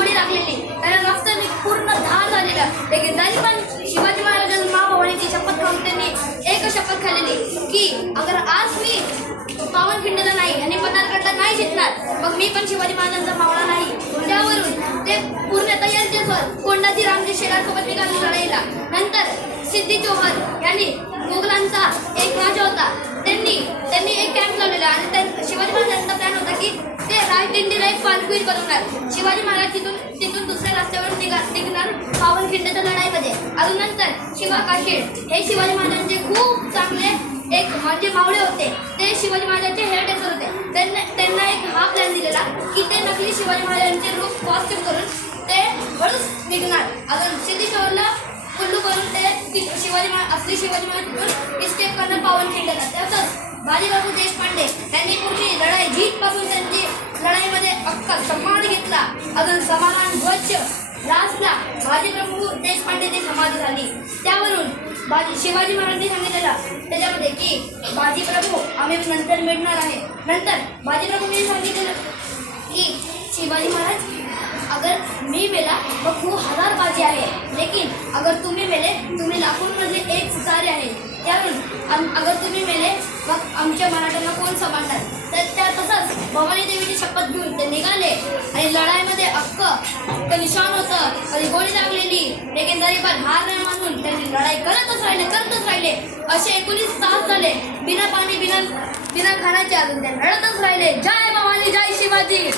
गोळी लागलेली, त्यांना रस्त्याने पूर्ण धार झालेला. लेकिन तरी पण शिवाजी महाराजांनी माँ भवानीची शपथ खाऊन त्यांनी एक शपथ खाल्लेली की अगर आज मी पावनखिंडीला नाही आणि पतारगडला नाही जिंकणार मग मी पण शिवाजी महाराजांचा मावळा नाही. त्यावरून ते पूर्ण तयारीवर कोंडाजी रामजी शेलारसोबत निघाले लढाईला. नंतर सिद्धी जोहर यांनी मुघलांचा एक राजा होता, त्यांनी एक कॅम्प लावलेला आणि शिवाजी महाराजांचा प्लॅन होता की ते रायदिंडीला एक पालखी बनवणार. शिवाजी महाराज तिथून दुसऱ्या रस्त्यावर निघणार पावनखिंडीच्या लढाईमध्ये. अजून नंतर शिवा काशीद हे शिवाजी महाराजांचे खूप चांगले एक म्हणजे मावळे होते. ते शिवाजी महाराजांचे हेअर टेकर होते. त्यांना एक हा प्लॅन दिलेला की ते नकली शिवाजी महाराजांचे रूप कॉस्ट्यूम करून ते हळूच निघणार. अजून सिद्धी जोहरला कुल्लू करून ते असली शिवाजी महाराज इस्केप करणं पावनखिंडीला. तसंच बाजीप्रभू देशपांडे यांनी पूर्वी लढाई जीतपासून त्यांची लढाईमध्ये अक्का समाधी घेतला. अजून समाधान ध्वज लास्टला बाजीप्रभू देशपांडेची समाधी झाली. त्यावरून शिवाजी महाराजांनी सांगितलेलं त्याच्यामध्ये की बाजीप्रभू आम्ही नंतर मिळणार आहे. नंतर बाजीप्रभूंनी सांगितलेलं की शिवाजी महाराज अगर मी मेला मग खूप हजार बाजी आहे, लेकिन अगर तुम्ही मेले तुम्ही लाखोंमधले एक सितारे आहे. त्यावरून अगर तुम्ही मेले मग आमच्या मराठ्यांना कोण सांभाळणार. तर त्या तसंच भवानी देवीची शपथ घेऊन ते निघाले आणि लढाईमध्ये अख्खं निशाण होतं, कधी गोळी लागलेली, लेकिन तरी पण हार न मानून त्यांनी लढाई करतच राहिले. असे 19 तास झाले बिना पाणी बिना खाण्याचे. अजून ते लढतच राहिले. जय भवानी, जय शिवाजी.